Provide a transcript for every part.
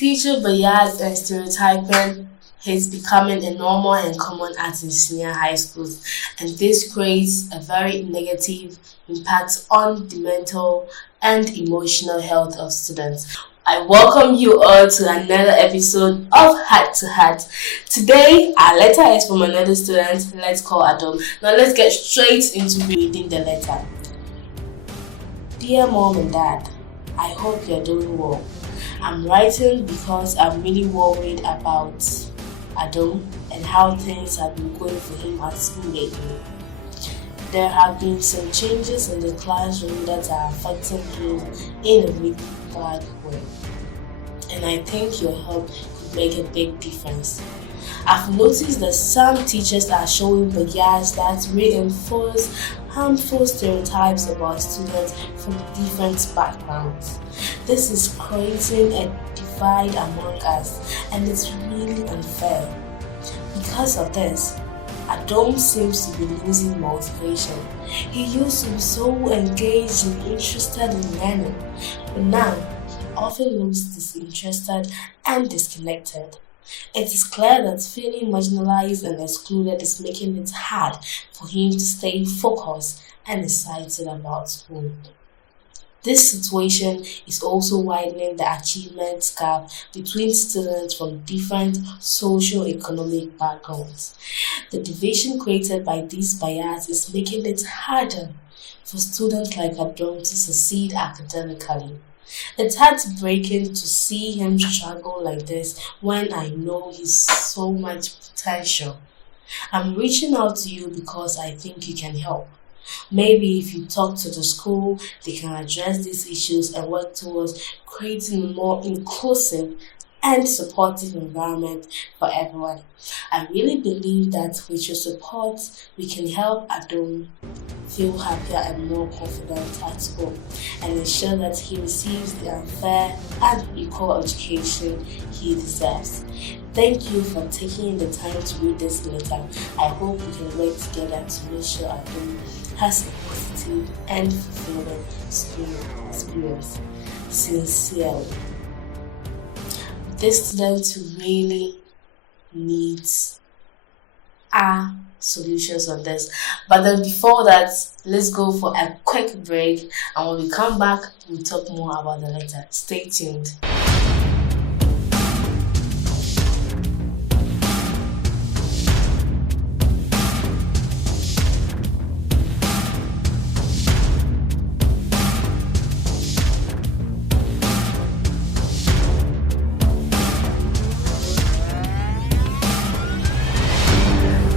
Teacher bias and stereotyping is becoming a normal and common act in senior high schools, and this creates a very negative impact on the mental and emotional health of students. I welcome you all to another episode of Heart to Heart. Today, our letter is from another student. Let's call Adam. Now, let's get straight into reading the letter. Dear Mom and Dad, I hope you're doing well. I'm writing because I'm really worried about Adam and how things have been going for him at school lately. There have been some changes in the classroom that are affecting him in a really bad way, and I think your help could make a big difference. I've noticed that some teachers are showing bias that reinforce harmful stereotypes about students from different backgrounds. This is creating a divide among us, and it's really unfair. Because of this, Adam seems to be losing motivation. He used to be so engaged and interested in learning, but now he often looks disinterested and disconnected. It is clear that feeling marginalized and excluded is making it hard for him to stay focused and excited about school. This situation is also widening the achievement gap between students from different socio-economic backgrounds. The division created by this bias is making it harder for students like Adam to succeed academically. It's heartbreaking to see him struggle like this when I know he's so much potential. I'm reaching out to you because I think you can help. Maybe if you talk to the school, they can address these issues and work towards creating a more inclusive and supportive environment for everyone. I really believe that with your support, we can help Adam feel happier and more confident at school and ensure that he receives the unfair and equal education he deserves. Thank you for taking the time to read this letter. I hope we can work together to make sure Adam has a positive and fulfilling school experience. Sincerely. This student really needs our solutions on this. But then before that, let's go for a quick break, and when we come back, we'll talk more about the letter. Stay tuned.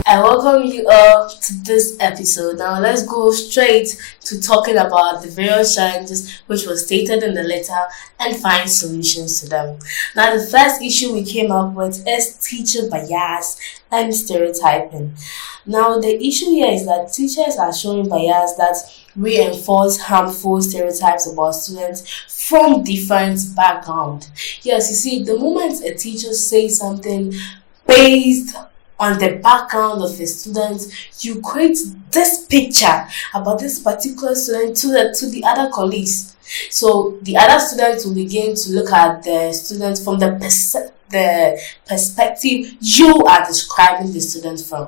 I welcome you all to this episode. Now let's go straight to talking about the various challenges which were stated in the letter and find solutions to them. Now the first issue we came up with is teacher bias and stereotyping. Now the issue here is that teachers are showing bias that reinforce harmful stereotypes about students from different backgrounds. Yes, you see, the moment a teacher says something based on the background of a student, you create this picture about this particular student to the other colleagues. So the other students will begin to look at the student from the perspective you are describing the student from,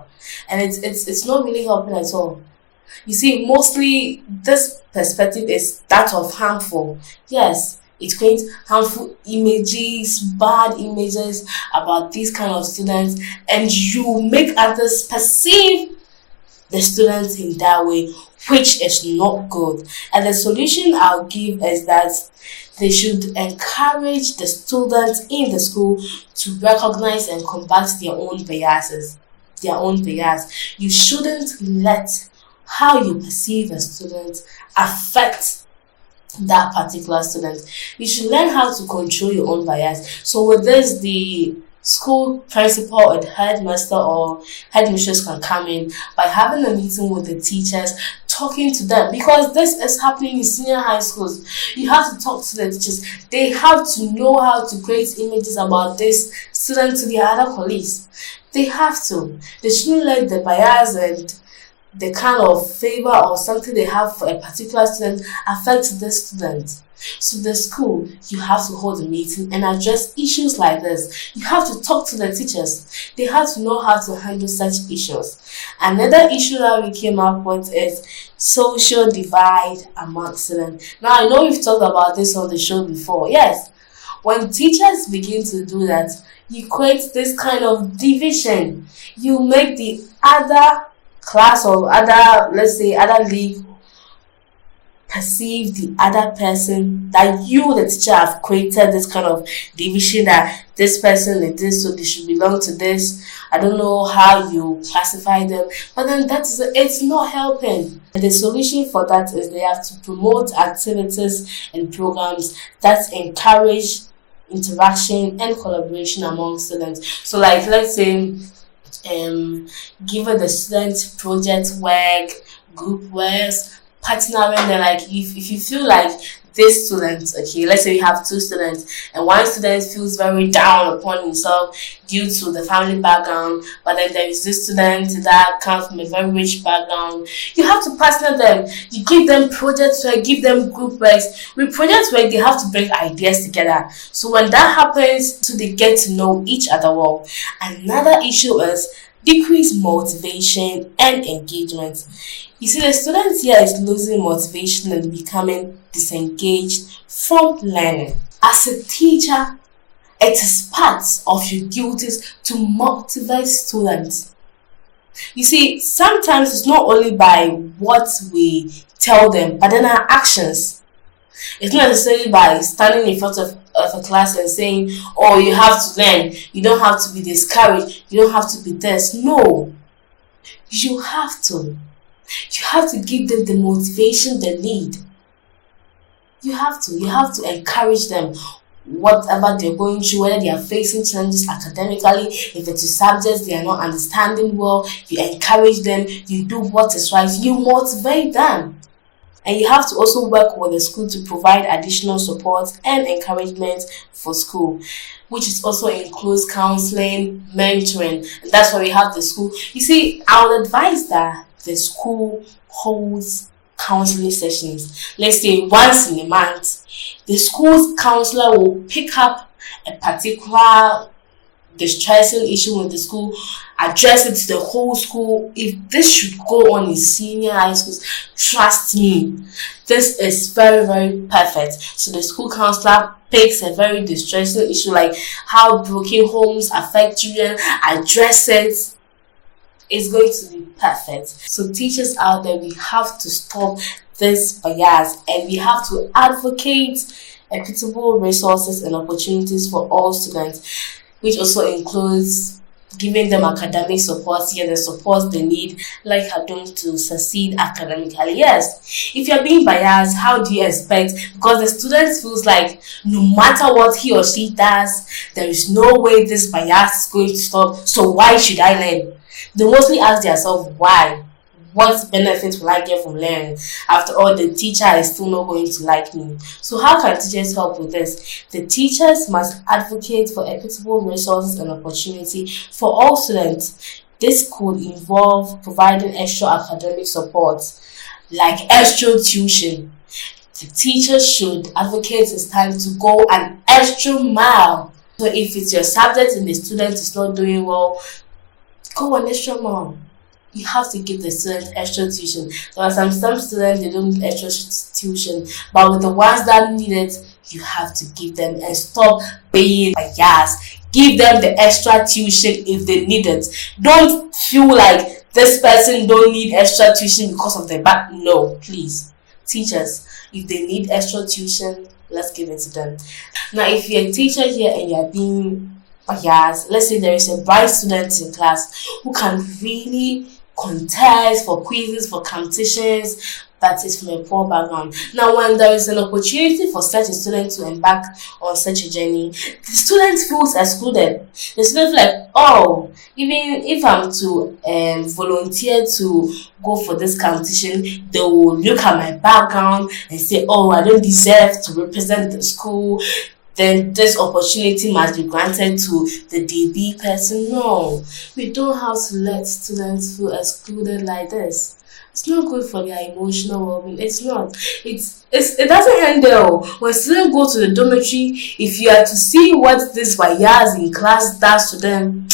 and it's not really helping at all. You see, mostly this perspective is that of harmful. Yes, it creates harmful images, bad images about these kind of students, and you make others perceive the students in that way, which is not good. And the solution I'll give is that they should encourage the students in the school to recognize and combat their own biases. You shouldn't let how you perceive a student affect that particular student. You should learn how to control your own bias. So with this, the school principal and headmaster or headmistress can come in by having a meeting with the teachers, talking to them, because this is happening in senior high schools. You have to talk to the teachers. They have to know how to create images about this student to the other colleagues. They have to. They shouldn't let the bias and the kind of favor or something they have for a particular student affect the student. So the school, you have to hold a meeting and address issues like this. You have to talk to the teachers. They have to know how to handle such issues. Another issue that we came up with is social divide among students. Now, I know we've talked about this on the show before. Yes, when teachers begin to do that, you create this kind of division. You make the other class or other, let's say, other league perceive the other person that you, the teacher, have created this kind of division that this person is this, so they should belong to this. I don't know how you classify them, but then it's not helping. And the solution for that is they have to promote activities and programs that encourage interaction and collaboration among students. So, like, let's say, given the students project work, group works, partnering them, like if you feel like this student, okay, let's say you have two students and one student feels very down upon himself due to the family background, but then there is this student that comes from a very rich background, you have to partner them. You give them projects work, give them group works. With project work, they have to bring ideas together. So when that happens, so they get to know each other well. Another issue is decreased motivation and engagement. You see, the students here is losing motivation and becoming disengaged from learning. As a teacher, it is part of your duties to motivate students. You see, sometimes it's not only by what we tell them, but then our actions. It's not necessarily by standing in front of a class and saying, oh, you have to learn, you don't have to be discouraged, you don't have to be this. No, you have to. You have to give them the motivation they need. You have to encourage them, whatever they're going through, whether they are facing challenges academically, if it's subjects they are not understanding well, you encourage them, you do what is right, you motivate them. And you have to also work with the school to provide additional support and encouragement for school, which is also includes counseling, mentoring, and that's why we have the school. You see, I would advise that the school holds counseling sessions. Let's say once in a month, the school's counselor will pick up a particular distressing issue with the school, address it to the whole school. If this should go on in senior high schools, trust me, this is very, very perfect. So the school counselor picks a very distressing issue like how broken homes affect children, address it. It's going to be perfect. So teachers out there, we have to stop this bias and we have to advocate equitable resources and opportunities for all students, which also includes giving them academic support, the support they need, like Hadum, to succeed academically. Yes, if you're being biased, how do you expect? Because the student feels like no matter what he or she does, there is no way this bias is going to stop. So why should I learn? They mostly ask themselves why. What benefits will I get from learning? After all, the teacher is still not going to like me. So how can teachers help with this? The teachers must advocate for equitable resources and opportunity for all students. This could involve providing extra academic support, like extra tuition. The teacher should advocate it's time to go an extra mile. So if it's your subject and the student is not doing well, go an extra mile. You have to give the students extra tuition. There are some students, they don't need extra tuition, but with the ones that need it, you have to give them and stop being biased. Give them the extra tuition if they need it. Don't feel like this person don't need extra tuition because of their back. No, please. Teachers, if they need extra tuition, let's give it to them. Now, if you're a teacher here and you're being biased, let's say there is a bright student in class who can really contest for quizzes, for competitions, but is from a poor background. Now, when there is an opportunity for such a student to embark on such a journey, the student feels excluded. The student feels like, oh, even if I'm to volunteer to go for this competition, they will look at my background and say, oh, I don't deserve to represent the school. Then this opportunity must be granted to the DB person. No, we don't have to let students feel excluded like this. It's not good for their emotional well-being. It's not. It doesn't end there. When students go to the dormitory, if you are to see what this bias in class does to them,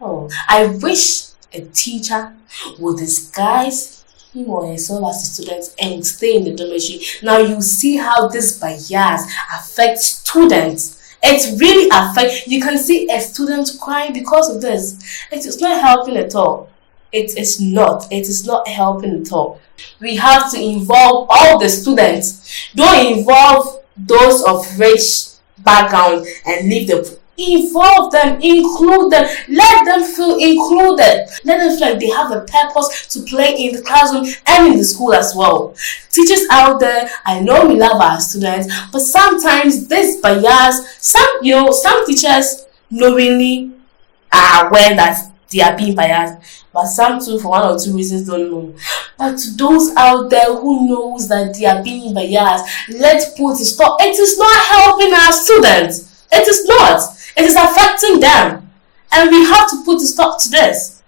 oh, I wish a teacher would disguise him or herself as a student and stay in the dormitory. Now you see how this bias affects students. It really affects. You can see a student crying because of this. It is not helping at all. It is not. It is not helping at all. We have to involve all the students. Don't involve those of rich background and leave the involve them, include them, let them feel included, let them feel like they have a purpose to play in the classroom and in the school as well. Teachers out there, I know we love our students, but sometimes this bias, some teachers knowingly are aware that they are being biased, but some too for one or two reasons don't know. But to those out there who knows that they are being biased, let's put a stop. It is not helping our students. It is not. It is affecting them. And we have to put a stop to this.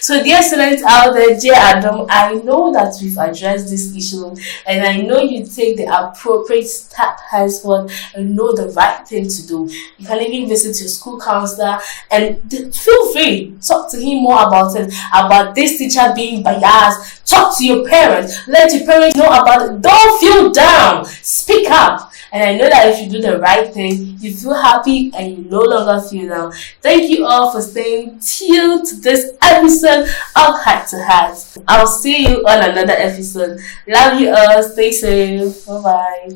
So dear students out there, dear Adam, I know that we've addressed this issue and I know you take the appropriate step henceforth and know the right thing to do. You can even visit your school counselor and feel free, talk to him more about it, about this teacher being biased. Talk to your parents, let your parents know about it. Don't feel down, speak up. And I know that if you do the right thing, you feel happy and you no longer feel down. Thank you all for staying tuned to this episode of Heart to Heart. I'll see you on another episode. Love you all. Stay safe. Bye-bye.